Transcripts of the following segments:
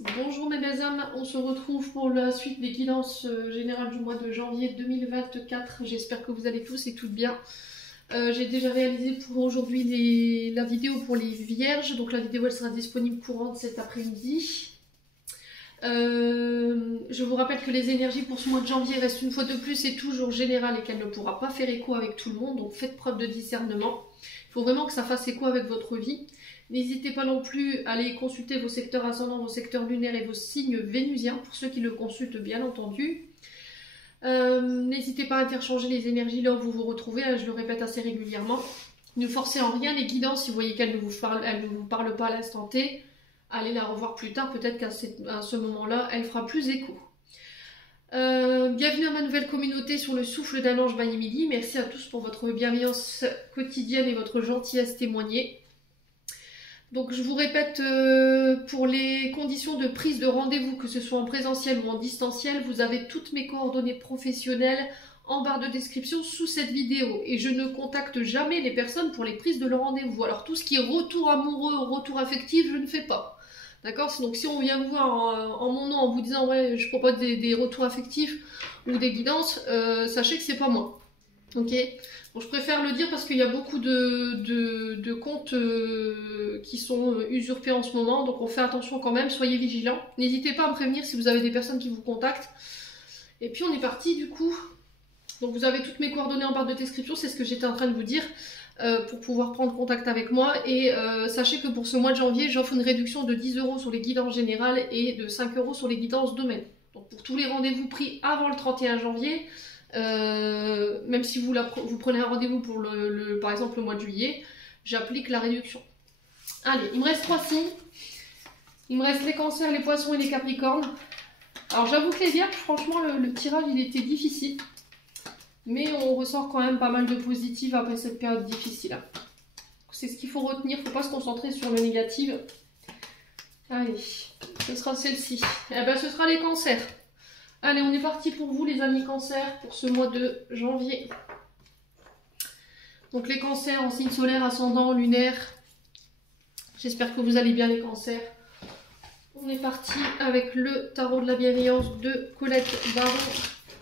Bonjour mes belles âmes, on se retrouve pour la suite des guidances générales du mois de janvier 2024. J'espère que vous allez tous et toutes bien. J'ai déjà réalisé pour aujourd'hui la vidéo pour les vierges, donc la vidéo elle sera disponible courante cet après-midi. Je vous rappelle que les énergies pour ce mois de janvier restent une fois de plus et toujours générales et qu'elle ne pourra pas faire écho avec tout le monde, donc faites preuve de discernement. Il faut vraiment que ça fasse écho avec votre vie. N'hésitez pas non plus à aller consulter vos secteurs ascendants, vos secteurs lunaires et vos signes vénusiens, pour ceux qui le consultent bien entendu. N'hésitez pas à interchanger les énergies là où vous vous retrouvez, je le répète assez régulièrement. Ne forcez en rien les guidances si vous voyez qu'elles ne vous parlent pas à l'instant T. Allez la revoir plus tard, peut-être qu'à ce moment-là, elle fera plus écho. Bienvenue à ma nouvelle communauté sur le souffle d'un ange by Emily. Merci à tous pour votre bienveillance quotidienne et votre gentillesse témoignée. Donc je vous répète, pour les conditions de prise de rendez-vous, que ce soit en présentiel ou en distanciel, vous avez toutes mes coordonnées professionnelles en barre de description sous cette vidéo. Et je ne contacte jamais les personnes pour les prises de leur rendez-vous. Alors tout ce qui est retour amoureux, retour affectif, je ne fais pas. D'accord? Donc si on vient vous voir en mon nom en vous disant ouais je propose des retours affectifs ou des guidances, sachez que c'est pas moi. Ok? Bon, je préfère le dire parce qu'il y a beaucoup de comptes qui sont usurpés en ce moment, donc on fait attention quand même, soyez vigilants. N'hésitez pas à me prévenir si vous avez des personnes qui vous contactent. Et puis on est parti du coup. Donc vous avez toutes mes coordonnées en barre de description, c'est ce que j'étais en train de vous dire, pour pouvoir prendre contact avec moi. Et sachez que pour ce mois de janvier, j'offre une réduction de 10 € sur les guidances générales et de 5 € sur les guidances domaine. Donc pour tous les rendez-vous pris avant le 31 janvier, même si vous prenez un rendez-vous pour par exemple le mois de juillet, j'applique la réduction. Allez, il me reste 3 signes. Il me reste les cancers, les poissons et les capricornes. Alors j'avoue que les vierges, franchement le tirage il était difficile. Mais on ressort quand même pas mal de positifs après cette période difficile. C'est ce qu'il faut retenir, il ne faut pas se concentrer sur le négatif. Allez, ce sera celle-ci. Eh ben ce sera les cancers. Allez, on est parti pour vous les amis cancers pour ce mois de janvier. Donc les cancers en signe solaire, ascendant, lunaire. J'espère que vous allez bien les cancers. On est parti avec le tarot de la bienveillance de Colette Baron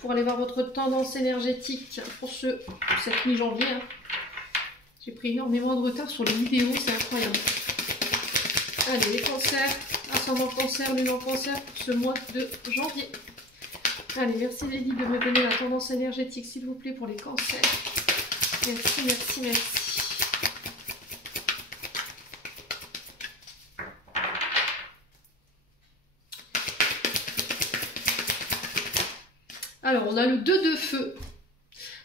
pour aller voir votre tendance énergétique pour cette mi-janvier. J'ai pris énormément de retard sur les vidéos, c'est incroyable. Allez, les cancers, ascendant cancer, lune en cancer pour ce mois de janvier. Allez, merci Lady de me donner la tendance énergétique, s'il vous plaît, pour les cancers. Merci, merci, merci. Alors, on a le 2 de feu.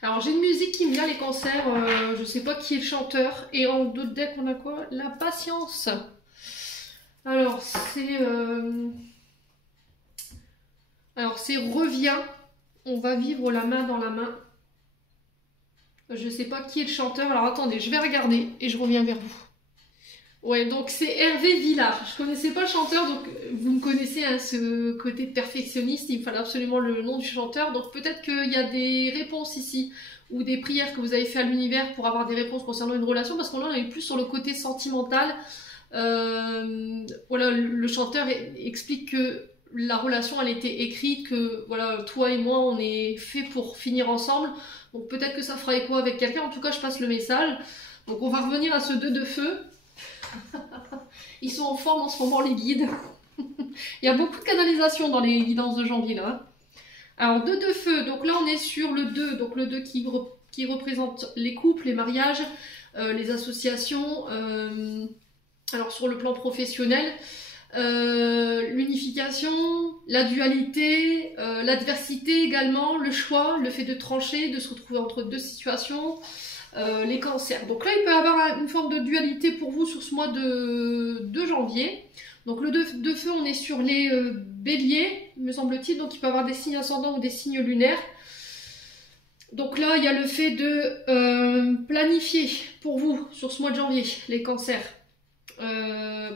Alors, j'ai une musique qui me vient, les cancers. Je sais pas qui est le chanteur. Et en d'autres decks, on a quoi? La patience. Alors, c'est reviens. On va vivre la main dans la main. Je sais pas qui est le chanteur. Alors, attendez, je vais regarder et je reviens vers vous. Ouais, donc c'est Hervé Villard. Je connaissais pas le chanteur, donc vous me connaissez, hein, ce côté perfectionniste. Il me fallait absolument le nom du chanteur. Donc peut-être qu'il y a des réponses ici ou des prières que vous avez fait à l'univers pour avoir des réponses concernant une relation, parce qu'on est plus sur le côté sentimental. Voilà, le chanteur explique que la relation elle était écrite, que voilà, toi et moi on est fait pour finir ensemble. Donc peut-être que ça fera écho avec quelqu'un. En tout cas, je passe le message. Donc on va revenir à ce 2 de feu. Ils sont en forme en ce moment les guides. Il y a beaucoup de canalisation dans les guidances de janvier là. Alors 2 de feu, donc là on est sur le 2, donc le 2 qui représente les couples, les mariages, les associations, alors sur le plan professionnel, l'unification, la dualité, l'adversité également, le choix, le fait de trancher, de se retrouver entre deux situations. Les cancers. Donc là, il peut y avoir une forme de dualité pour vous sur ce mois de janvier. Donc le 2 de feu, on est sur les béliers, me semble-t-il. Donc il peut y avoir des signes ascendants ou des signes lunaires. Donc là, il y a le fait de planifier pour vous sur ce mois de janvier, les cancers.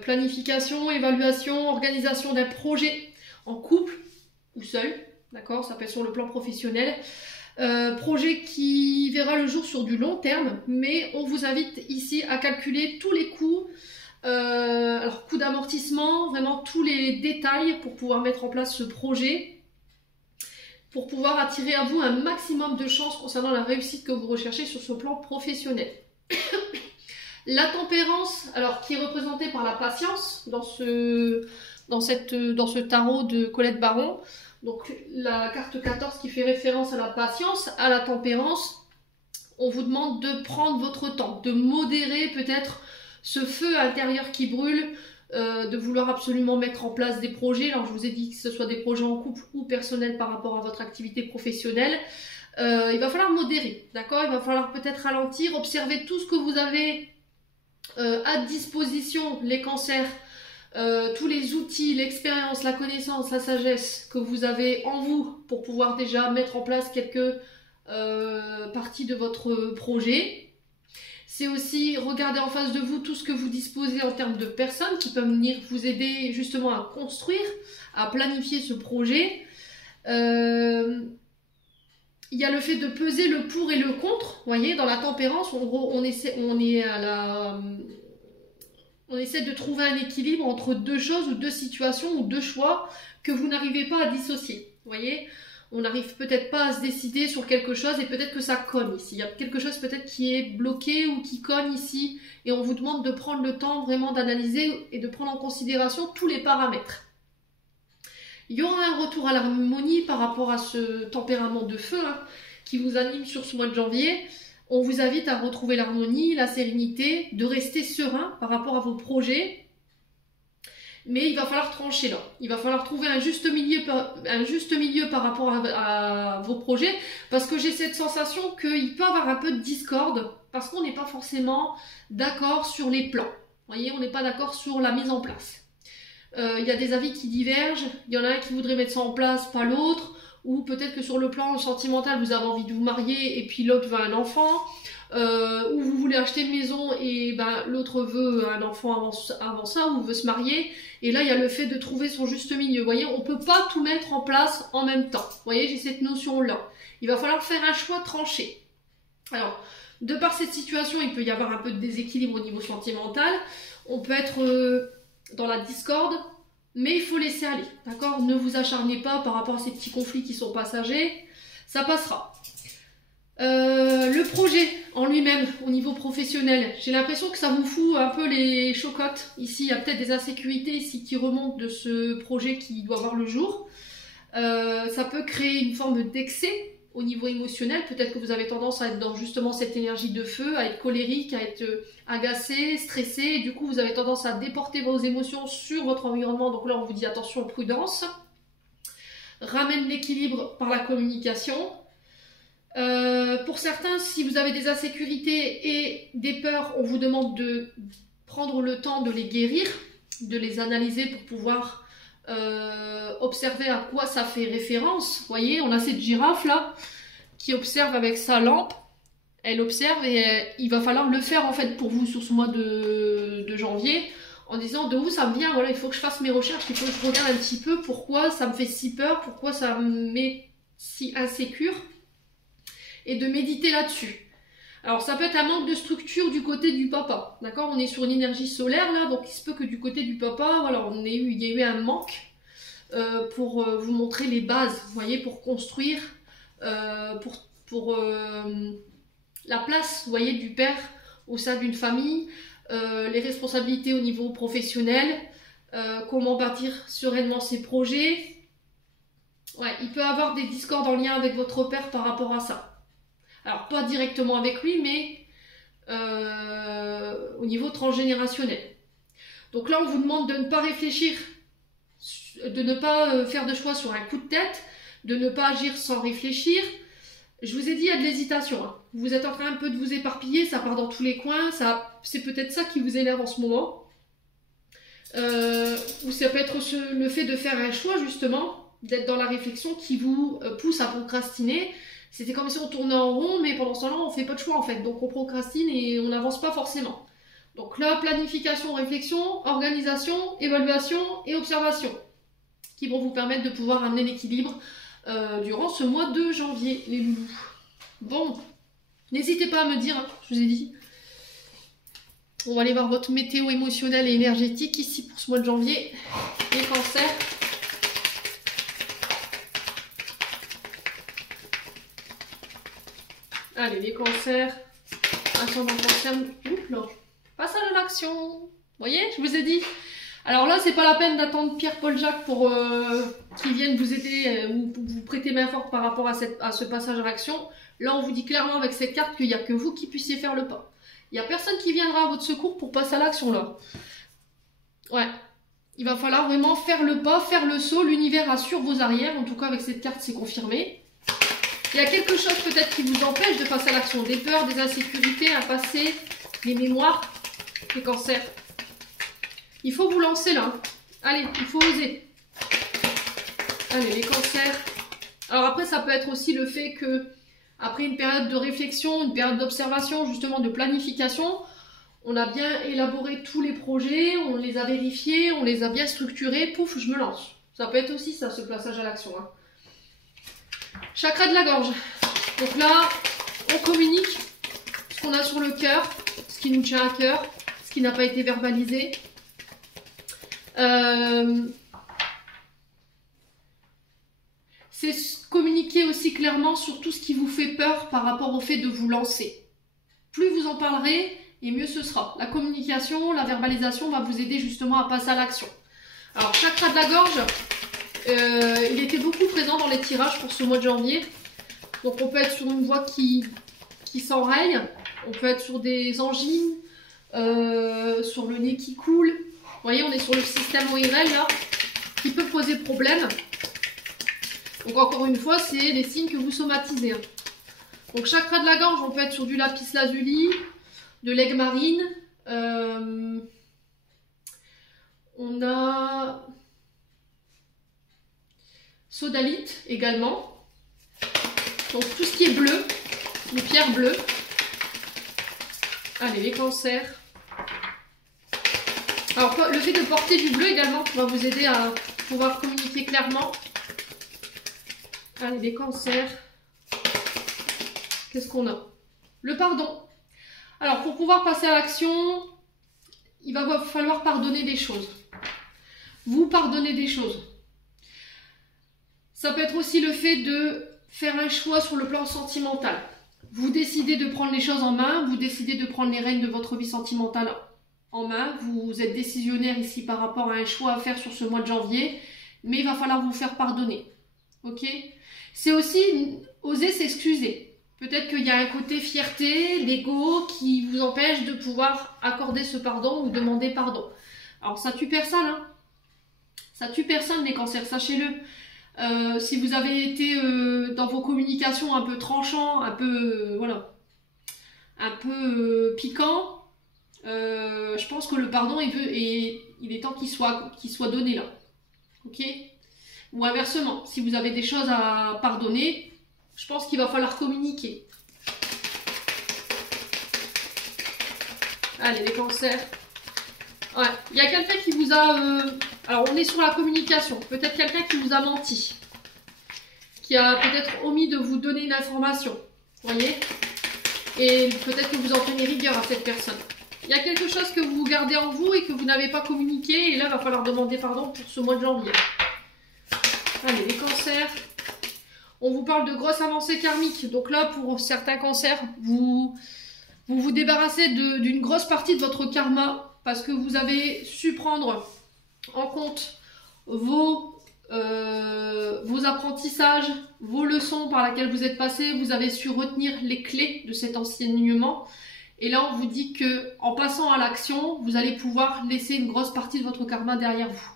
Planification, évaluation, organisation d'un projet en couple ou seul. D'accord, ça peut être sur le plan professionnel. Projet qui verra le jour sur du long terme, mais on vous invite ici à calculer tous les coûts, Alors, coût d'amortissement, vraiment tous les détails pour pouvoir mettre en place ce projet, pour pouvoir attirer à vous un maximum de chances concernant la réussite que vous recherchez sur ce plan professionnel. La tempérance, alors qui est représentée par la patience dans ce tarot de Colette Baron. Donc la carte 14 qui fait référence à la patience, à la tempérance. On vous demande de prendre votre temps, de modérer peut-être ce feu intérieur qui brûle, de vouloir absolument mettre en place des projets. Alors je vous ai dit que ce soit des projets en couple ou personnels par rapport à votre activité professionnelle. Il va falloir modérer, d'accord? Il va falloir peut-être ralentir, observer tout ce que vous avez à disposition, les cancers, tous les outils, l'expérience, la connaissance, la sagesse que vous avez en vous pour pouvoir déjà mettre en place quelques parties de votre projet. C'est aussi regarder en face de vous tout ce que vous disposez en termes de personnes qui peuvent venir vous aider justement à construire, à planifier ce projet. Il y a le fait de peser le pour et le contre. Vous voyez, dans la tempérance, en gros, on essaie de trouver un équilibre entre deux choses ou deux situations ou deux choix que vous n'arrivez pas à dissocier. Vous voyez, on n'arrive peut-être pas à se décider sur quelque chose et peut-être que ça cogne ici. Il y a quelque chose peut-être qui est bloqué ou qui cogne ici et on vous demande de prendre le temps vraiment d'analyser et de prendre en considération tous les paramètres. Il y aura un retour à l'harmonie par rapport à ce tempérament de feu qui vous anime sur ce mois de janvier. On vous invite à retrouver l'harmonie, la sérénité, de rester serein par rapport à vos projets. Mais il va falloir trancher là. Il va falloir trouver un juste milieu par rapport à vos projets. Parce que j'ai cette sensation qu'il peut y avoir un peu de discorde. Parce qu'on n'est pas forcément d'accord sur les plans. Vous voyez, on n'est pas d'accord sur la mise en place. Il y a des avis qui divergent. Il y en a un qui voudrait mettre ça en place, pas l'autre. Ou peut-être que sur le plan sentimental, vous avez envie de vous marier et puis l'autre veut un enfant. Ou vous voulez acheter une maison et l'autre veut un enfant avant ça, ou veut se marier. Et là, il y a le fait de trouver son juste milieu. Vous voyez, on ne peut pas tout mettre en place en même temps. Vous voyez, j'ai cette notion-là. Il va falloir faire un choix tranché. Alors, de par cette situation, il peut y avoir un peu de déséquilibre au niveau sentimental. On peut être dans la discorde, mais il faut laisser aller. D'accord? Ne vous acharnez pas par rapport à ces petits conflits qui sont passagers. Ça passera. Le projet en lui-même au niveau professionnel, j'ai l'impression que ça vous fout un peu les chocottes. Ici, il y a peut-être des insécurités ici qui remontent de ce projet qui doit voir le jour. Ça peut créer une forme d'excès au niveau émotionnel. Peut-être que vous avez tendance à être dans justement cette énergie de feu, à être colérique, à être agacé, stressé. Et du coup, vous avez tendance à déporter vos émotions sur votre environnement. Donc là, on vous dit attention, prudence. Ramène l'équilibre par la communication. Pour certains, si vous avez des insécurités et des peurs, on vous demande de prendre le temps de les guérir, de les analyser pour pouvoir observer à quoi ça fait référence. Vous voyez, on a cette girafe là qui observe avec sa lampe. Elle observe et il va falloir le faire en fait pour vous sur ce mois de janvier en disant de où ça me vient. Voilà, il faut que je fasse mes recherches, il faut que je regarde un petit peu pourquoi ça me fait si peur, pourquoi ça me met si insécure. Et de méditer là-dessus. Alors ça peut être un manque de structure du côté du papa, d'accord? On est sur une énergie solaire là, donc il se peut que du côté du papa, voilà, il y a eu un manque pour vous montrer les bases, vous voyez, pour construire, pour la place, vous voyez, du père au sein d'une famille, les responsabilités au niveau professionnel, comment bâtir sereinement ses projets. Ouais, il peut y avoir des discordes en lien avec votre père par rapport à ça. Alors, pas directement avec lui, mais au niveau transgénérationnel. Donc là, on vous demande de ne pas réfléchir, de ne pas faire de choix sur un coup de tête, de ne pas agir sans réfléchir. Je vous ai dit, il y a de l'hésitation. Hein. Vous êtes en train un peu de vous éparpiller, ça part dans tous les coins. C'est peut-être ça qui vous énerve en ce moment. Ou ça peut être le fait de faire un choix, justement, d'être dans la réflexion qui vous pousse à procrastiner. C'était comme si on tournait en rond, mais pendant ce temps-là, on ne fait pas de choix en fait. Donc on procrastine et on n'avance pas forcément. Donc là, planification, réflexion, organisation, évaluation et observation, qui vont vous permettre de pouvoir amener l'équilibre durant ce mois de janvier, les loulous. Bon, n'hésitez pas à me dire, hein, je vous ai dit. On va aller voir votre météo émotionnelle et énergétique ici pour ce mois de janvier. Les cancers. Allez, les cancers. Ascendant cancer. Oups, là. Passage à l'action. Vous voyez, je vous ai dit. Alors là, c'est pas la peine d'attendre Pierre-Paul Jacques pour qu'il vienne vous aider ou vous prêter main forte par rapport à ce passage à l'action. Là, on vous dit clairement avec cette carte qu'il n'y a que vous qui puissiez faire le pas. Il n'y a personne qui viendra à votre secours pour passer à l'action là. Ouais. Il va falloir vraiment faire le pas, faire le saut. L'univers assure vos arrières. En tout cas, avec cette carte, c'est confirmé. Il y a quelque chose peut-être qui vous empêche de passer à l'action. Des peurs, des insécurités, un passé, des mémoires, des cancers. Il faut vous lancer là. Allez, il faut oser. Allez, les cancers. Alors après, ça peut être aussi le fait que après une période de réflexion, une période d'observation, justement de planification, on a bien élaboré tous les projets, on les a vérifiés, on les a bien structurés, pouf, je me lance. Ça peut être aussi ça, ce passage à l'action. Hein. Chakra de la gorge. Donc là, on communique ce qu'on a sur le cœur, ce qui nous tient à cœur, ce qui n'a pas été verbalisé. C'est communiquer aussi clairement sur tout ce qui vous fait peur par rapport au fait de vous lancer. Plus vous en parlerez, et mieux ce sera. La communication, la verbalisation va vous aider justement à passer à l'action. Alors, chakra de la gorge, il était beaucoup présent dans les tirages pour ce mois de janvier. Donc, on peut être sur une voie qui s'enraye, on peut être sur des angines, sur le nez qui coule. Vous voyez, on est sur le système ORL là, qui peut poser problème. Donc encore une fois, c'est les signes que vous somatisez. Hein. Donc chakra de la gorge, on peut être sur du lapis lazuli, de l'aigle marine. On a sodalite également. Donc tout ce qui est bleu, les pierres bleues. Allez, les cancers. Alors, le fait de porter du bleu également va vous aider à pouvoir communiquer clairement. Allez, les cancers. Qu'est-ce qu'on a? Le pardon. Alors, pour pouvoir passer à l'action, il va falloir pardonner des choses. Vous pardonnez des choses. Ça peut être aussi le fait de faire un choix sur le plan sentimental. Vous décidez de prendre les choses en main, vous décidez de prendre les rênes de votre vie sentimentale en main, vous êtes décisionnaire ici par rapport à un choix à faire sur ce mois de janvier, mais il va falloir vous faire pardonner. Ok? C'est aussi oser s'excuser. Peut-être qu'il y a un côté fierté, l'ego qui vous empêche de pouvoir accorder ce pardon ou demander pardon. Alors ça tue personne, hein? Ça tue personne les cancers, sachez-le. Si vous avez été dans vos communications un peu tranchant, un peu voilà, un peu piquant, je pense que le pardon il est temps qu'il soit donné là. Ok? Ou inversement, si vous avez des choses à pardonner, je pense qu'il va falloir communiquer. Allez, les cancers. Ouais, il y a quelqu'un qui vous a... alors, on est sur la communication. Peut-être quelqu'un qui vous a menti. Qui a peut-être omis de vous donner une information. Vous voyez? Et peut-être que vous en prenez rigueur à cette personne. Il y a quelque chose que vous gardez en vous et que vous n'avez pas communiqué. Et là, il va falloir demander pardon pour ce mois de janvier. Allez, les cancers. On vous parle de grosses avancées karmiques. Donc là, pour certains cancers, vous débarrassez d'une grosse partie de votre karma parce que vous avez su prendre en compte vos apprentissages, vos leçons par lesquelles vous êtes passé. Vous avez su retenir les clés de cet enseignement. Et là, on vous dit que en passant à l'action, vous allez pouvoir laisser une grosse partie de votre karma derrière vous.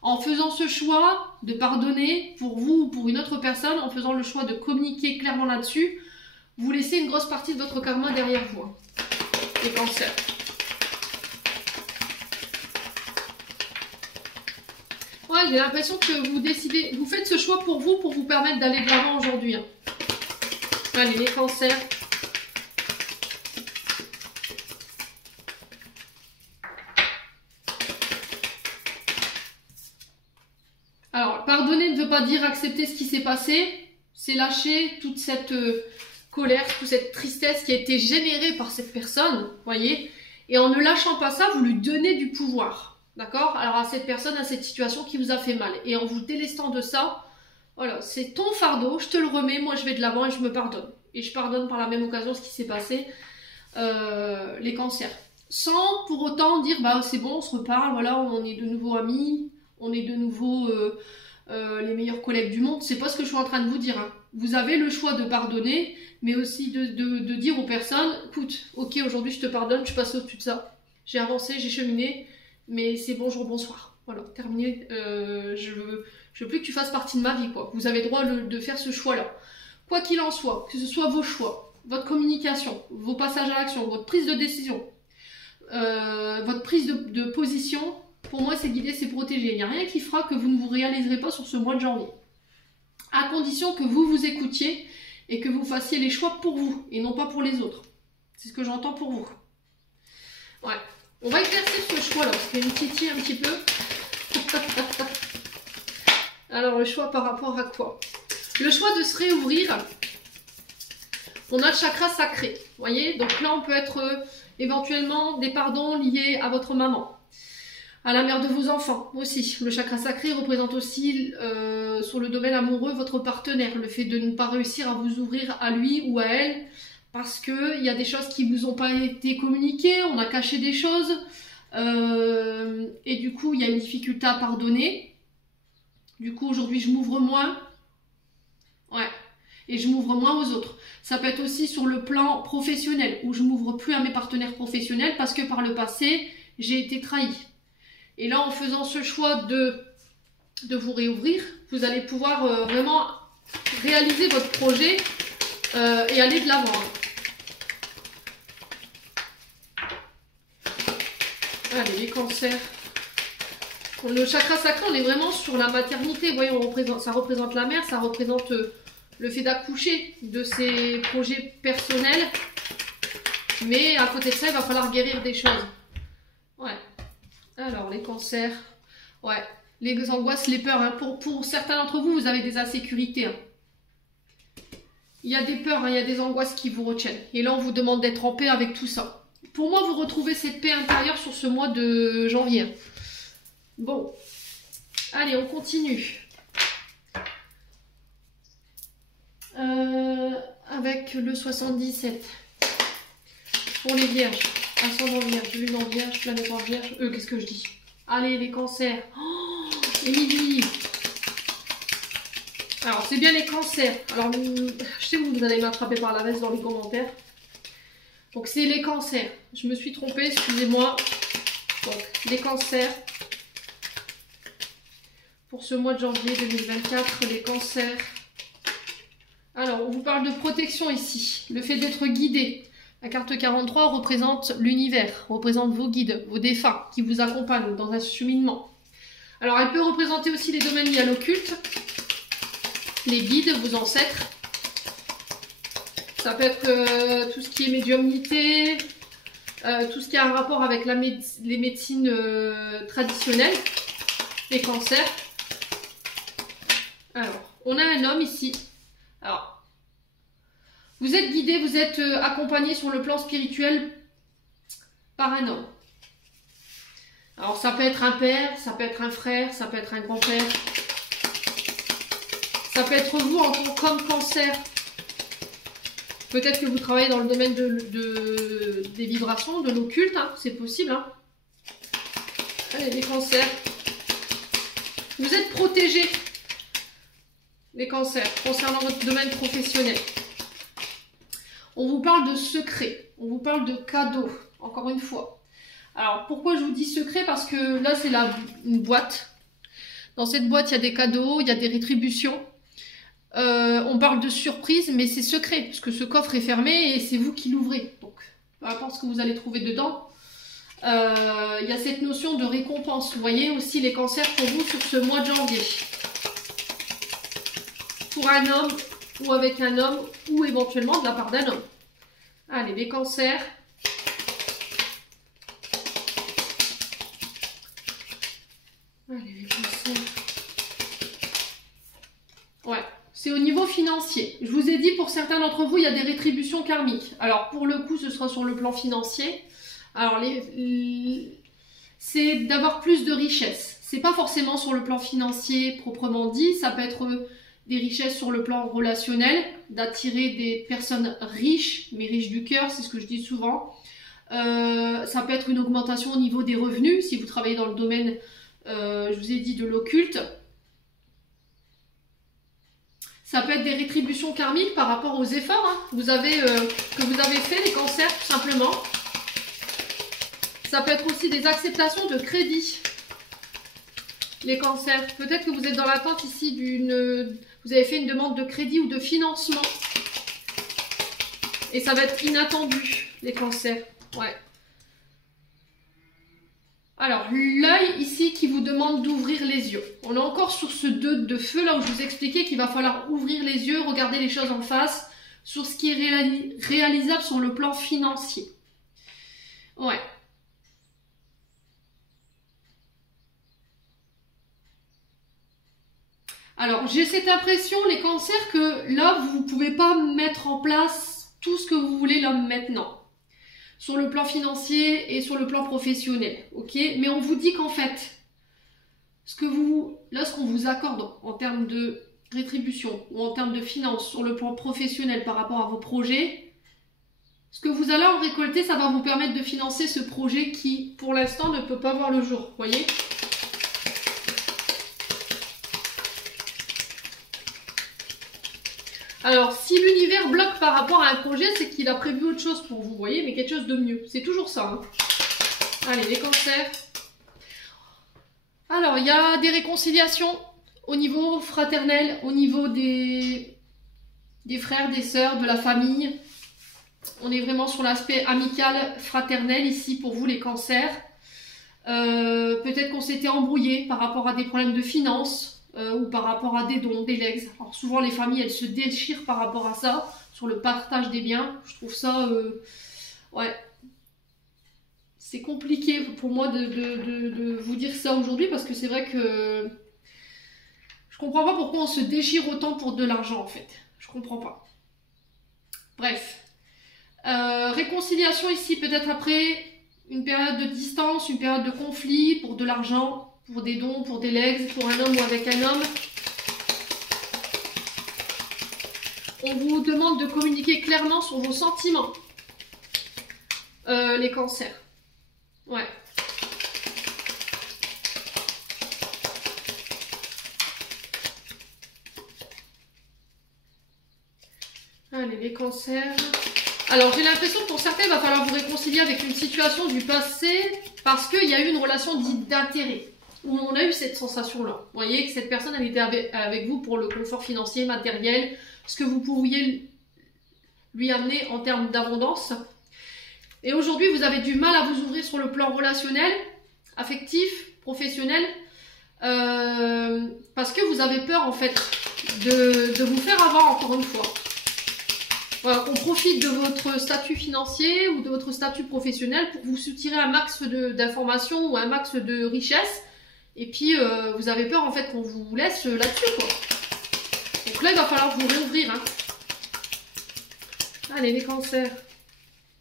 En faisant ce choix de pardonner pour vous ou pour une autre personne, en faisant le choix de communiquer clairement là-dessus, vous laissez une grosse partie de votre karma derrière vous. Les cancers. Ouais, j'ai l'impression que vous faites ce choix pour vous permettre d'aller de l'avant aujourd'hui. Hein. Allez, les cancers. Alors, pardonner ne veut pas dire accepter ce qui s'est passé, c'est lâcher toute cette colère, toute cette tristesse qui a été générée par cette personne, voyez, Et en ne lâchant pas ça, vous lui donnez du pouvoir. D'accord? Alors à cette personne, à cette situation qui vous a fait mal. Et en vous délestant de ça, voilà, c'est ton fardeau, je te le remets, moi je vais de l'avant et je me pardonne. Et je pardonne par la même occasion ce qui s'est passé, les cancers. Sans pour autant dire, bah c'est bon, on se reparle, voilà, on est de nouveau amis, on est de nouveau les meilleurs collègues du monde. C'est pas ce que je suis en train de vous dire. Hein. Vous avez le choix de pardonner, mais aussi de dire aux personnes, écoute, ok, aujourd'hui je te pardonne, je suis passée au-dessus de ça. J'ai avancé, j'ai cheminé, mais c'est bon, bonsoir. Voilà, terminé. Je veux plus que tu fasses partie de ma vie, quoi. Vous avez le droit de faire ce choix-là. Quoi qu'il en soit, que ce soit vos choix, votre communication, vos passages à l'action, votre prise de décision, votre prise de position, pour moi, c'est guider, c'est protéger. Il n'y a rien qui fera que vous ne vous réaliserez pas sur ce mois de janvier. À condition que vous vous écoutiez et que vous fassiez les choix pour vous et non pas pour les autres. C'est ce que j'entends pour vous. Ouais. On va éclaircir ce choix-là, parce qu'il y a une titille un petit peu. Alors, le choix par rapport à quoi? Le choix de se réouvrir. On a le chakra sacré. Vous voyez? Donc là, on peut être éventuellement des pardons liés à votre maman. À la mère de vos enfants aussi. Le chakra sacré représente aussi, sur le domaine amoureux, votre partenaire. Le fait de ne pas réussir à vous ouvrir à lui ou à elle. Parce qu'il y a des choses qui ne vous ont pas été communiquées. On a caché des choses. Et du coup, il y a une difficulté à pardonner. Du coup, aujourd'hui, je m'ouvre moins. Ouais. Et je m'ouvre moins aux autres. Ça peut être aussi sur le plan professionnel, où je m'ouvre plus à mes partenaires professionnels parce que par le passé, j'ai été trahie. Et là, en faisant ce choix de vous réouvrir, vous allez pouvoir vraiment réaliser votre projet et aller de l'avant. Allez, les cancers. Le chakra sacré, on est vraiment sur la maternité. Vous voyez, ça représente la mère, ça représente le fait d'accoucher de ses projets personnels. Mais à côté de ça, il va falloir guérir des choses. Ouais. Alors, les cancers. Ouais. Les angoisses, les peurs. Hein. Pour certains d'entre vous, vous avez des insécurités. Hein. Il y a des peurs, hein, il y a des angoisses qui vous retiennent. Et là, on vous demande d'être en paix avec tout ça. Pour moi, vous retrouvez cette paix intérieure sur ce mois de janvier. Hein. Bon. Allez, on continue. Avec le 77. Pour les vierges. Ascendant vierge, lune en vierge, planète en vierge. Qu'est-ce que je dis? Allez, les cancers. Oh, Émilie. Alors, c'est bien les cancers. Alors, je sais que vous allez m'attraper par la veste dans les commentaires. Donc, c'est les cancers. Je me suis trompée, excusez-moi. Donc, les cancers. Pour ce mois de janvier 2024, les cancers. Alors, on vous parle de protection ici. Le fait d'être guidé. La carte 43 représente l'univers, représente vos guides, vos défunts qui vous accompagnent dans un cheminement. Alors, elle peut représenter aussi les domaines liés à l'occulte, les guides, vos ancêtres. Ça peut être tout ce qui est médiumnité, tout ce qui a un rapport avec les médecines traditionnelles, les cancers. Alors, on a un homme ici. Alors, vous êtes guidé, vous êtes accompagné sur le plan spirituel par un homme. Alors, ça peut être un père, ça peut être un frère, ça peut être un grand-père. Ça peut être vous en tant qu'homme cancer. Peut-être que vous travaillez dans le domaine des vibrations, de l'occulte, hein, c'est possible. Hein. Allez, les cancers. Vous êtes protégés, les cancers, concernant votre domaine professionnel. On vous parle de secret, on vous parle de cadeaux, encore une fois. Alors, pourquoi je vous dis secret? Parce que là, c'est une boîte. Dans cette boîte, il y a des cadeaux, il y a des rétributions. On parle de surprise, mais c'est secret, puisque ce coffre est fermé et c'est vous qui l'ouvrez. Donc, peu importe ce que vous allez trouver dedans, il y a cette notion de récompense. Vous voyez aussi les cancers pour vous sur ce mois de janvier. Pour un homme, ou avec un homme, ou éventuellement de la part d'un homme. Allez, les cancers. Allez, les cancers. Ouais, c'est au niveau financier. Je vous ai dit, pour certains d'entre vous, il y a des rétributions karmiques. Alors, pour le coup, ce sera sur le plan financier. Alors, c'est d'avoir plus de richesses. C'est pas forcément sur le plan financier proprement dit, ça peut être des richesses sur le plan relationnel, d'attirer des personnes riches, mais riches du cœur, c'est ce que je dis souvent. Ça peut être une augmentation au niveau des revenus, si vous travaillez dans le domaine, je vous ai dit, de l'occulte. Ça peut être des rétributions karmiques par rapport aux efforts que vous avez fait, les cancers, tout simplement. Ça peut être aussi des acceptations de crédit, les cancers. Peut-être que vous êtes dans l'attente ici vous avez fait une demande de crédit ou de financement. Et ça va être inattendu, les cancers. Ouais. Alors, l'œil ici qui vous demande d'ouvrir les yeux. On est encore sur ce 2 de feu là où je vous expliquais qu'il va falloir ouvrir les yeux, regarder les choses en face, sur ce qui est réalisable sur le plan financier. Ouais. Alors, j'ai cette impression, les cancers, que là, vous ne pouvez pas mettre en place tout ce que vous voulez là maintenant. Sur le plan financier et sur le plan professionnel, ok? Mais on vous dit qu'en fait, ce qu'on vous accorde en termes de rétribution ou en termes de finances sur le plan professionnel par rapport à vos projets, ce que vous allez en récolter, ça va vous permettre de financer ce projet qui, pour l'instant, ne peut pas voir le jour, voyez? Alors, si l'univers bloque par rapport à un projet, c'est qu'il a prévu autre chose pour vous, voyez, mais quelque chose de mieux. C'est toujours ça. Hein. Allez, les cancers. Alors, il y a des réconciliations au niveau fraternel, au niveau des frères, des sœurs, de la famille. On est vraiment sur l'aspect amical, fraternel ici pour vous, les cancers. Peut-être qu'on s'était embrouillé par rapport à des problèmes de finances. Ou par rapport à des dons, des legs. Alors souvent les familles elles se déchirent par rapport à ça, sur le partage des biens. Je trouve ça, ouais, c'est compliqué pour moi de vous dire ça aujourd'hui parce que c'est vrai que je comprends pas pourquoi on se déchire autant pour de l'argent en fait. Je comprends pas. Bref, réconciliation ici peut-être après une période de distance, une période de conflit pour de l'argent. Pour des dons, pour des legs, pour un homme ou avec un homme. On vous demande de communiquer clairement sur vos sentiments. Les cancers. Ouais. Allez, les cancers. Alors, j'ai l'impression que pour certains, il va falloir vous réconcilier avec une situation du passé parce qu'il y a eu une relation dite d'intérêt. Où on a eu cette sensation-là. Vous voyez que cette personne, elle était avec vous pour le confort financier, matériel, ce que vous pouviez lui amener en termes d'abondance. Et aujourd'hui, vous avez du mal à vous ouvrir sur le plan relationnel, affectif, professionnel, parce que vous avez peur, en fait, de vous faire avoir encore une fois. Voilà, on profite de votre statut financier ou de votre statut professionnel pour vous soutirer un max d'informations ou un max de richesses. Et puis, vous avez peur, en fait, qu'on vous laisse là-dessus, quoi. Donc là, il va falloir vous réouvrir, hein. Allez, les cancers.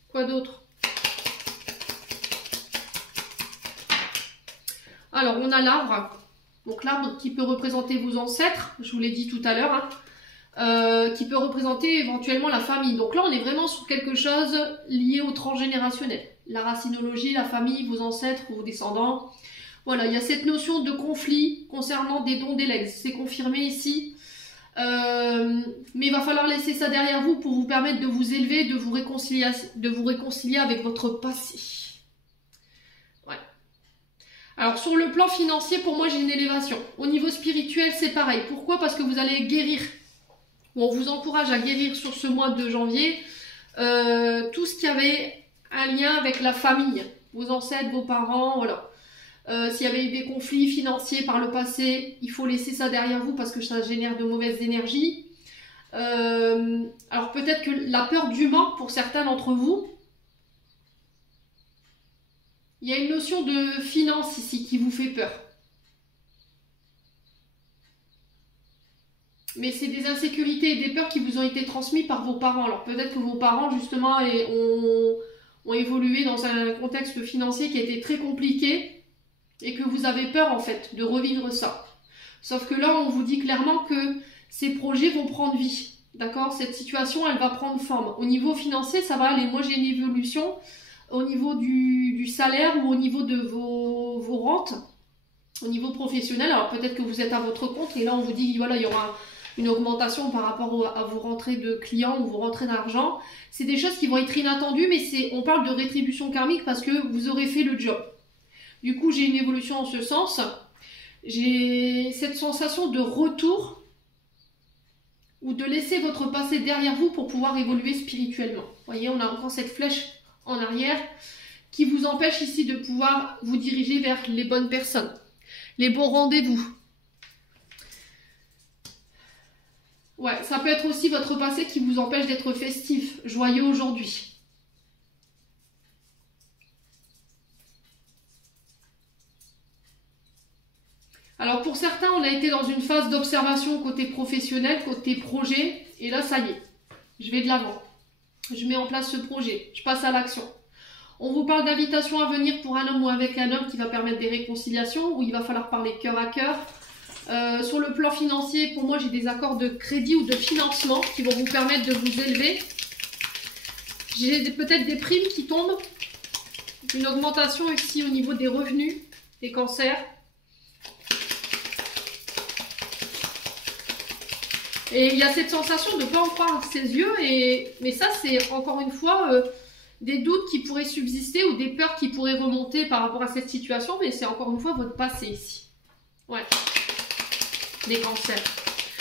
Quoi d'autre? Alors, on a l'arbre. Donc, l'arbre qui peut représenter vos ancêtres, je vous l'ai dit tout à l'heure, hein, qui peut représenter éventuellement la famille. Donc là, on est vraiment sur quelque chose lié au transgénérationnel. La racinologie, la famille, vos ancêtres, vos descendants. Voilà, il y a cette notion de conflit concernant des dons, des legs. C'est confirmé ici. Mais il va falloir laisser ça derrière vous pour vous permettre de vous élever, de vous réconcilier avec votre passé. Ouais. Alors, sur le plan financier, pour moi, j'ai une élévation. Au niveau spirituel, c'est pareil. Pourquoi? Parce que vous allez guérir. On vous encourage à guérir sur ce mois de janvier tout ce qui avait un lien avec la famille. Vos ancêtres, vos parents, voilà. S'il y avait eu des conflits financiers par le passé, il faut laisser ça derrière vous parce que ça génère de mauvaises énergies. Alors peut-être que la peur du manque pour certains d'entre vous, il y a une notion de finance ici qui vous fait peur. Mais c'est des insécurités et des peurs qui vous ont été transmises par vos parents. Alors peut-être que vos parents justement ont évolué dans un contexte financier qui a été très compliqué et que vous avez peur en fait de revivre ça. Sauf que là, on vous dit clairement que ces projets vont prendre vie. D'accord? Cette situation, elle va prendre forme. Au niveau financier, ça va aller. Moi, j'ai une évolution au niveau du salaire ou au niveau de vos rentes, au niveau professionnel. Alors, peut-être que vous êtes à votre compte et là, on vous dit, voilà, il y aura une augmentation par rapport à vos rentrées de clients ou vos rentrées d'argent. C'est des choses qui vont être inattendues, mais on parle de rétribution karmique parce que vous aurez fait le job. Du coup, j'ai une évolution en ce sens. J'ai cette sensation de retour ou de laisser votre passé derrière vous pour pouvoir évoluer spirituellement. Vous voyez, on a encore cette flèche en arrière qui vous empêche ici de pouvoir vous diriger vers les bonnes personnes, les bons rendez-vous. Ouais, ça peut être aussi votre passé qui vous empêche d'être festif, joyeux aujourd'hui. Alors pour certains, on a été dans une phase d'observation côté professionnel, côté projet, et là ça y est, je vais de l'avant. Je mets en place ce projet, je passe à l'action. On vous parle d'invitation à venir pour un homme ou avec un homme qui va permettre des réconciliations, où il va falloir parler cœur à cœur. Sur le plan financier, pour moi j'ai des accords de crédit ou de financement qui vont vous permettre de vous élever. J'ai peut-être des primes qui tombent, une augmentation ici au niveau des revenus, des cancers. Et il y a cette sensation de ne pas en croire ses yeux, mais ça c'est encore une fois des doutes qui pourraient subsister ou des peurs qui pourraient remonter par rapport à cette situation, mais c'est encore une fois votre passé ici. Ouais, les cancers.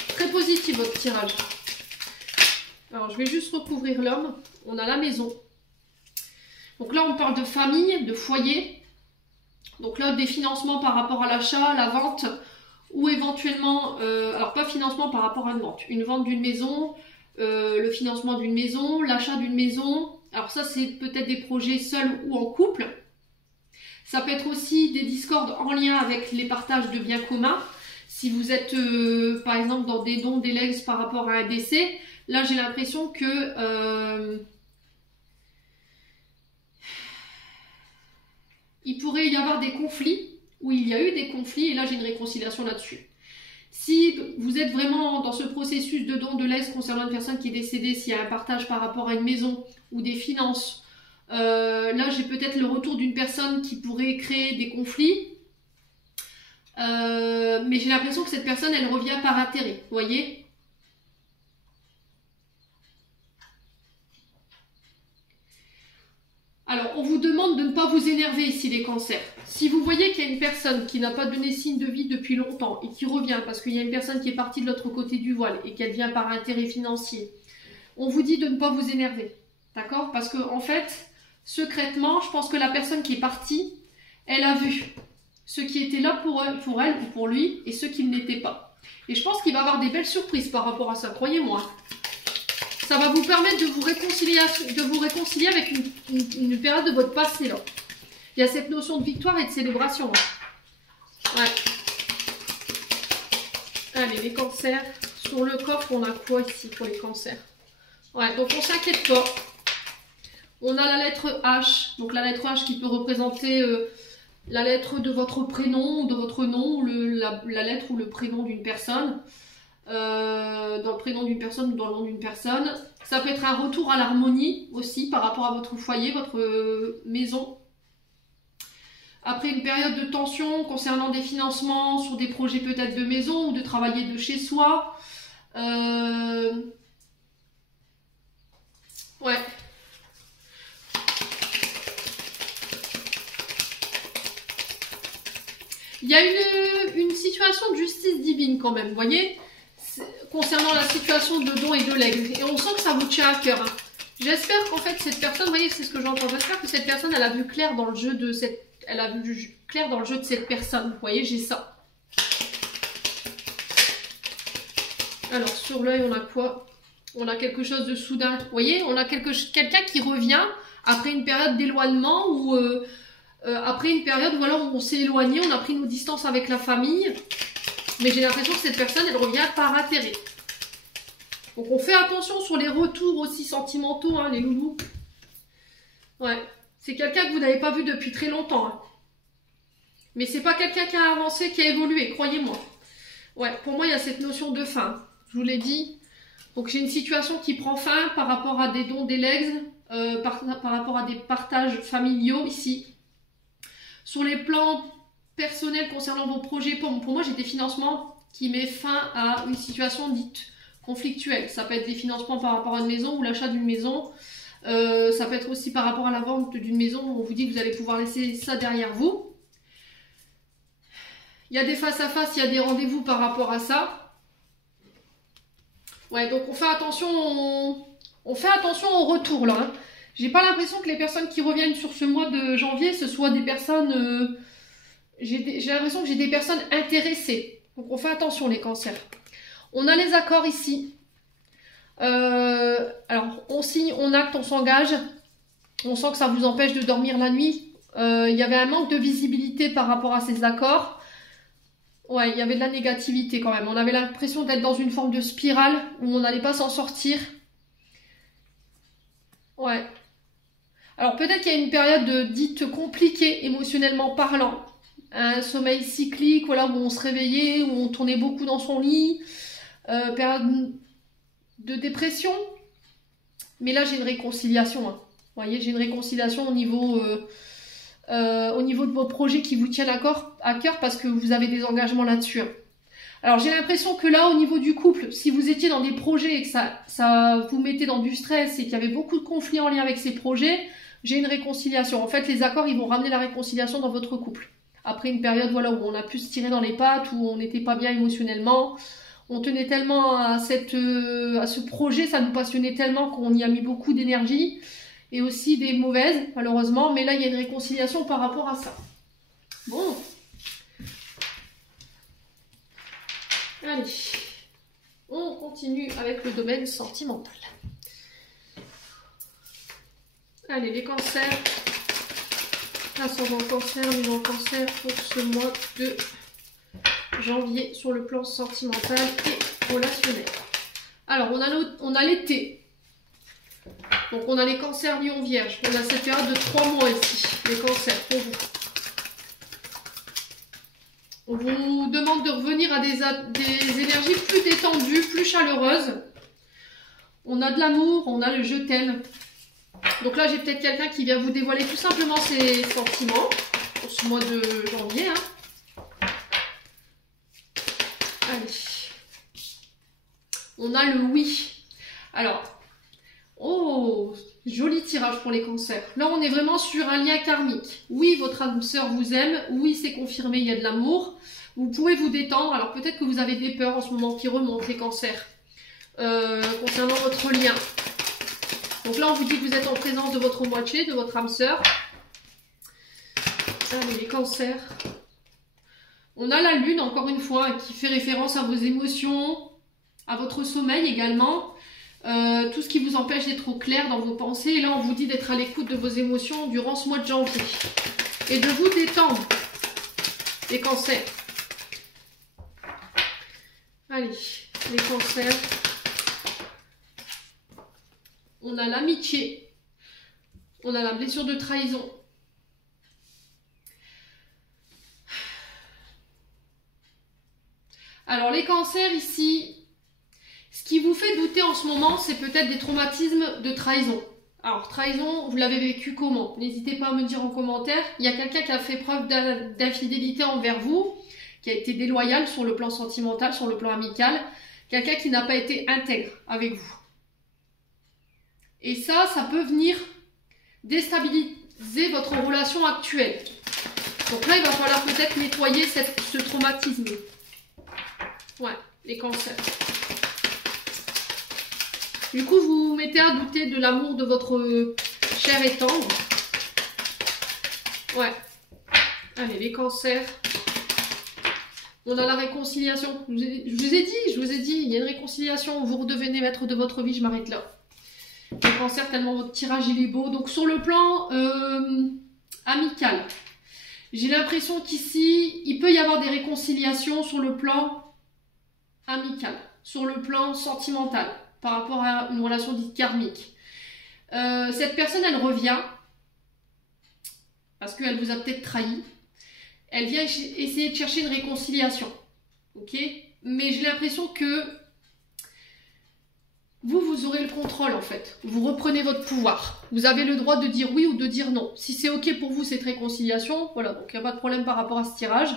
Très positif votre tirage. Alors je vais juste recouvrir l'homme, on a la maison. Donc là on parle de famille, de foyer. Donc là des financements par rapport à l'achat, la vente, ou éventuellement, alors pas financement par rapport à une vente d'une maison, le financement d'une maison, l'achat d'une maison. Alors ça c'est peut-être des projets seuls ou en couple. Ça peut être aussi des discordes en lien avec les partages de biens communs. Si vous êtes par exemple dans des dons, des legs par rapport à un décès, là j'ai l'impression que il pourrait y avoir des conflits, où il y a eu des conflits, et là j'ai une réconciliation là-dessus. Si vous êtes vraiment dans ce processus de don de legs concernant une personne qui est décédée, s'il y a un partage par rapport à une maison ou des finances, là j'ai peut-être le retour d'une personne qui pourrait créer des conflits, mais j'ai l'impression que cette personne elle revient par intérêt, vous voyez. Alors, on vous demande de ne pas vous énerver ici, les cancers. Si vous voyez qu'il y a une personne qui n'a pas donné signe de vie depuis longtemps et qui revient parce qu'il y a une personne qui est partie de l'autre côté du voile et qu'elle vient par intérêt financier, on vous dit de ne pas vous énerver. D'accord? Parce que, en fait, secrètement, je pense que la personne qui est partie, elle a vu ce qui était là pour elle ou pour lui et ce qui ne l'était pas. Et je pense qu'il va avoir des belles surprises par rapport à ça, croyez-moi. Ça va vous permettre de vous réconcilier avec une période de votre passé, là. Il y a cette notion de victoire et de célébration. Ouais. Allez, les cancers. Sur le coffre, on a quoi ici pour les cancers? Ouais, donc on s'inquiète pas. On a la lettre H. Donc la lettre H qui peut représenter la lettre de votre prénom ou de votre nom, ou la lettre ou le prénom d'une personne. Dans le prénom d'une personne ou dans le nom d'une personne. Ça peut être un retour à l'harmonie aussi par rapport à votre foyer, votre maison. Après une période de tension concernant des financements sur des projets peut-être de maison ou de travailler de chez soi. Ouais. Il y a une situation de justice divine quand même, vous voyez, concernant la situation de don et de legs. Et on sent que ça vous tient à cœur. Hein. J'espère qu'en fait cette personne, vous voyez, c'est ce que j'entends. J'espère que cette personne, elle a vu clair dans le jeu de cette, cette personne. Vous voyez, j'ai ça. Alors sur l'œil, on a quoi? On a quelque chose de soudain. Vous voyez, on a quelqu'un qui revient après une période d'éloignement ou après une période où, alors, on s'est éloigné, on a pris nos distances avec la famille. Mais j'ai l'impression que cette personne, elle revient par intérêt. Donc on fait attention sur les retours aussi sentimentaux, hein, les loulous. Ouais. C'est quelqu'un que vous n'avez pas vu depuis très longtemps. Hein. Mais c'est pas quelqu'un qui a avancé, qui a évolué, croyez-moi. Ouais, pour moi, il y a cette notion de fin. Je vous l'ai dit. Donc, j'ai une situation qui prend fin par rapport à des dons, des legs, par rapport à des partages familiaux ici. Sur les plans personnels concernant vos projets, pour moi, j'ai des financements qui mettent fin à une situation dite conflictuelle. Ça peut être des financements par rapport à une maison ou l'achat d'une maison. Ça peut être aussi par rapport à la vente d'une maison où on vous dit que vous allez pouvoir laisser ça derrière vous. Il y a des face-à-face, il y a des rendez-vous par rapport à ça. Ouais, donc on fait attention au retour là. Hein. J'ai pas l'impression que les personnes qui reviennent sur ce mois de janvier, ce soient des personnes... j'ai l'impression que j'ai des personnes intéressées. Donc on fait attention les cancers. On a les accords ici. Alors on signe, on acte, on s'engage. On sent que ça vous empêche de dormir la nuit. Il y avait un manque de visibilité par rapport à ces accords. Ouais, il y avait de la négativité quand même. On avait l'impression d'être dans une forme de spirale où on n'allait pas s'en sortir. Ouais. Alors peut-être qu'il y a une période dite compliquée émotionnellement parlant. Un sommeil cyclique, voilà, où on se réveillait, où on tournait beaucoup dans son lit. Période de dépression. Mais là, j'ai une réconciliation. Hein. Vous voyez, j'ai une réconciliation au niveau de vos projets qui vous tiennent à cœur parce que vous avez des engagements là-dessus. Hein. Alors, j'ai l'impression que là, au niveau du couple, si vous étiez dans des projets et que ça vous mettait dans du stress et qu'il y avait beaucoup de conflits en lien avec ces projets, j'ai une réconciliation. En fait, les accords, ils vont ramener la réconciliation dans votre couple. Après une période voilà, où on a pu se tirer dans les pattes, où on n'était pas bien émotionnellement, on tenait tellement à ce projet, ça nous passionnait tellement qu'on y a mis beaucoup d'énergie et aussi des mauvaises, malheureusement. Mais là, il y a une réconciliation par rapport à ça. Bon. Allez. On continue avec le domaine sentimental. Allez, les cancers. Ascendant cancer, lunaire cancer pour ce mois de janvier sur le plan sentimental et relationnel. Alors, on a l'été. Donc, on a les cancers lion vierge. On a cette période de 3 mois ici, les cancers pour vous. On vous demande de revenir à des énergies plus détendues, plus chaleureuses. On a de l'amour, on a le je t'aime. Donc là, j'ai peut-être quelqu'un qui vient vous dévoiler tout simplement ses sentiments pour ce mois de janvier. Hein. Allez. On a le oui. Alors, oh, joli tirage pour les cancers. Là, on est vraiment sur un lien karmique. Oui, votre âme sœur vous aime. Oui, c'est confirmé, il y a de l'amour. Vous pouvez vous détendre. Alors, peut-être que vous avez des peurs en ce moment qui remontent, les cancers, concernant votre lien. Donc là, on vous dit que vous êtes en présence de votre moitié, de votre âme sœur. Allez, les cancers. On a la lune, encore une fois, qui fait référence à vos émotions, à votre sommeil également. Tout ce qui vous empêche d'être au clair dans vos pensées. Et là, on vous dit d'être à l'écoute de vos émotions durant ce mois de janvier. Et de vous détendre, les cancers. Allez, les cancers. On a l'amitié. On a la blessure de trahison. Alors, les cancers ici, ce qui vous fait douter en ce moment, c'est peut-être des traumatismes de trahison. Alors, trahison, vous l'avez vécu comment? N'hésitez pas à me dire en commentaire. Il y a quelqu'un qui a fait preuve d'infidélité envers vous, qui a été déloyal sur le plan sentimental, sur le plan amical. Quelqu'un qui n'a pas été intègre avec vous. Et ça peut venir déstabiliser votre relation actuelle. Donc là, il va falloir peut-être nettoyer ce traumatisme. Ouais, les cancers. Du coup, vous vous mettez à douter de l'amour de votre cher et tendre. Ouais. Allez, les cancers. On a la réconciliation. Je vous ai dit, il y a une réconciliation. Vous redevenez maître de votre vie, je m'arrête là. Les cancers, tellement votre tirage il est beau. Donc sur le plan amical, j'ai l'impression qu'ici, il peut y avoir des réconciliations sur le plan amical, sur le plan sentimental, par rapport à une relation dite karmique. Cette personne, elle revient. parce qu'elle vous a peut-être trahi. Elle vient essayer de chercher une réconciliation. Ok? Mais j'ai l'impression que vous aurez le contrôle en fait. Vous reprenez votre pouvoir. Vous avez le droit de dire oui ou de dire non. Si c'est ok pour vous cette réconciliation, voilà, donc il n'y a pas de problème par rapport à ce tirage.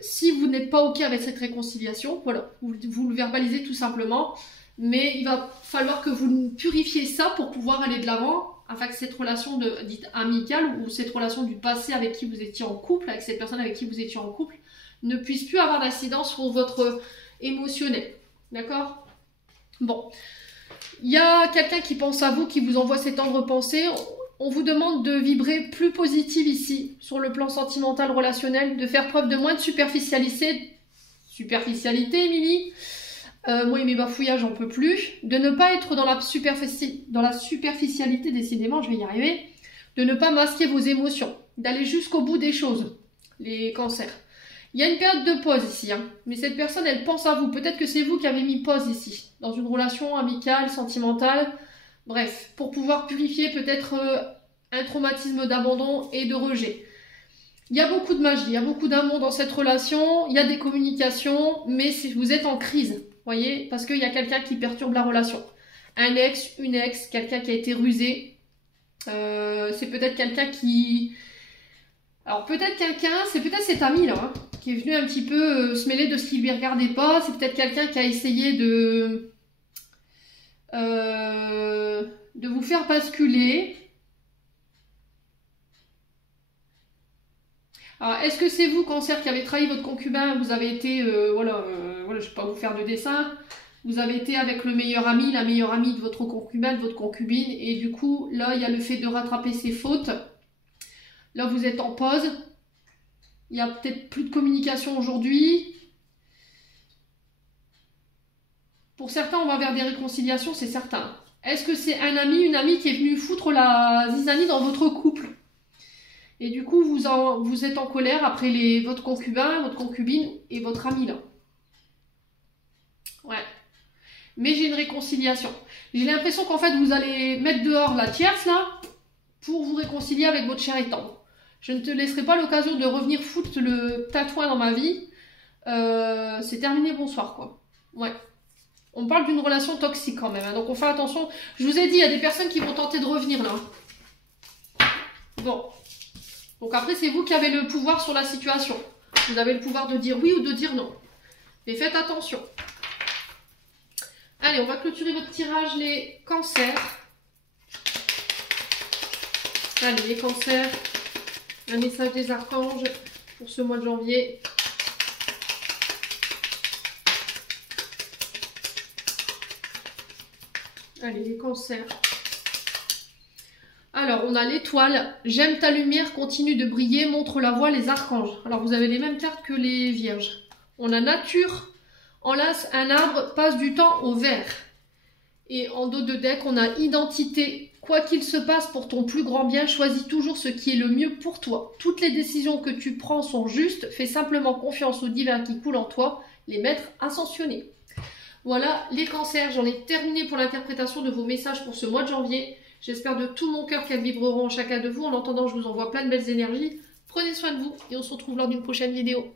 Si vous n'êtes pas ok avec cette réconciliation, voilà, vous le verbalisez tout simplement. Mais il va falloir que vous purifiez ça pour pouvoir aller de l'avant, afin que cette relation dite amicale ou cette relation du passé avec qui vous étiez en couple, avec cette personne avec qui vous étiez en couple, ne puisse plus avoir d'incidence sur votre émotionnel. D'accord ? Bon, il y a quelqu'un qui pense à vous, qui vous envoie ces tendres pensées. On vous demande de vibrer plus positive ici, sur le plan sentimental, relationnel, de faire preuve de moins de superficialité. Superficialité, Émilie. Moi et mes bafouillages, j'en peux plus. De ne pas être dans la superficialité, décidément, je vais y arriver. De ne pas masquer vos émotions. D'aller jusqu'au bout des choses, les cancers. Il y a une période de pause ici, hein. Mais cette personne, elle pense à vous. Peut-être que c'est vous qui avez mis pause ici, dans une relation amicale, sentimentale. Bref, pour pouvoir purifier peut-être un traumatisme d'abandon et de rejet. Il y a beaucoup de magie, il y a beaucoup d'amour dans cette relation, il y a des communications, mais vous êtes en crise, voyez, parce qu'il y a quelqu'un qui perturbe la relation. Un ex, une ex, quelqu'un qui a été rusé. C'est peut-être quelqu'un qui... Alors peut-être quelqu'un, c'est peut-être cet ami là, hein, qui est venu un petit peu se mêler de ce qui lui regardait pas. C'est peut-être quelqu'un qui a essayé de vous faire basculer. Alors est-ce que c'est vous, cancer, qui avez trahi votre concubin? Vous avez été, voilà, je ne vais pas vous faire de dessin. Vous avez été avec le meilleur ami, la meilleure amie de votre concubin, de votre concubine. Et du coup, là, il y a le fait de rattraper ses fautes. Là, vous êtes en pause. Il n'y a peut-être plus de communication aujourd'hui. Pour certains, on va vers des réconciliations, c'est certain. Est-ce que c'est un ami, une amie qui est venue foutre la zizanie dans votre couple? Et du coup, vous êtes en colère après votre concubin, votre concubine et votre ami, là. Ouais. Mais j'ai une réconciliation. J'ai l'impression qu'en fait, vous allez mettre dehors la tierce, là, pour vous réconcilier avec votre cher et tendre. Je ne te laisserai pas l'occasion de revenir foutre le tatouin dans ma vie. C'est terminé, bonsoir, quoi. Ouais. On parle d'une relation toxique quand même, hein, donc on fait attention. Je vous ai dit, il y a des personnes qui vont tenter de revenir, là. Bon. Donc après, c'est vous qui avez le pouvoir sur la situation. Vous avez le pouvoir de dire oui ou de dire non. Mais faites attention. Allez, on va clôturer votre tirage, les cancers. Allez, les cancers. Un message des archanges pour ce mois de janvier. Allez, les cancers. Alors, on a l'étoile. J'aime ta lumière, continue de briller, montre la voie, les archanges. Alors, vous avez les mêmes cartes que les vierges. On a nature, enlace un arbre, passe du temps au vert. Et en dos de deck, on a identité. Quoi qu'il se passe pour ton plus grand bien, choisis toujours ce qui est le mieux pour toi. Toutes les décisions que tu prends sont justes. Fais simplement confiance au divin qui coule en toi, les maîtres ascensionnés. Voilà, les cancers, j'en ai terminé pour l'interprétation de vos messages pour ce mois de janvier. J'espère de tout mon cœur qu'elles vibreront en chacun de vous. En attendant, je vous envoie plein de belles énergies. Prenez soin de vous et on se retrouve lors d'une prochaine vidéo.